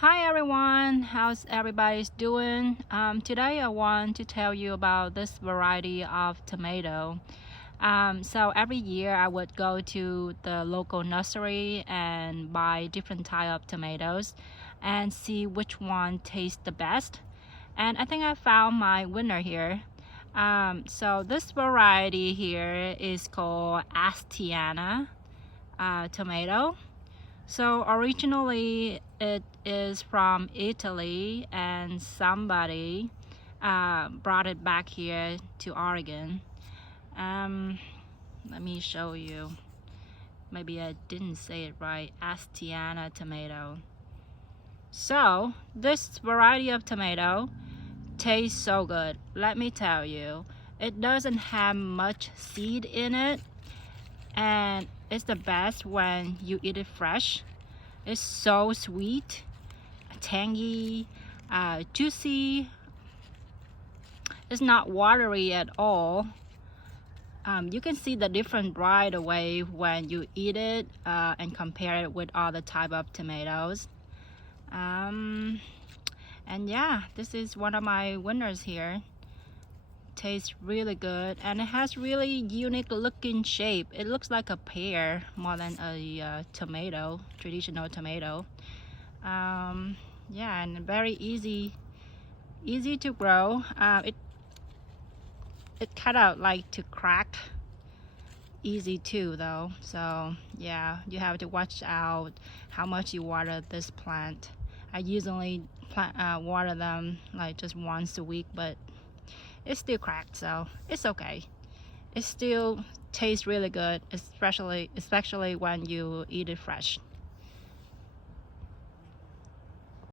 Hi everyone, how's everybody's doing? Today I want to tell you about this variety of tomato. So every year I would go to the local nursery and buy different type of tomatoes and see which one tastes the best. And I think I found my winner here. So this variety here is called Astiana tomato. So originally it is from Italy and somebody brought it back here to Oregon. Let me show you. Maybe I didn't say it right. Astiana tomato. So this variety of tomato tastes so good. Let me tell you. It doesn't have much seed in it, and it's the best when you eat it fresh. It's so sweet, tangy, juicy. It's not watery at all. You can see the difference right away when you eat it and compare it with other type of tomatoes. And yeah, this is one of my winners here. Tastes really good, and it has really unique looking shape. It looks like a pear more than a traditional tomato. Yeah, and very easy to grow. It kind of like to crack easy too though, so yeah, you have to watch out how much you water this plant. I usually water them like just once a week, but it's still cracked, so it's okay. It still tastes really good, especially when you eat it fresh.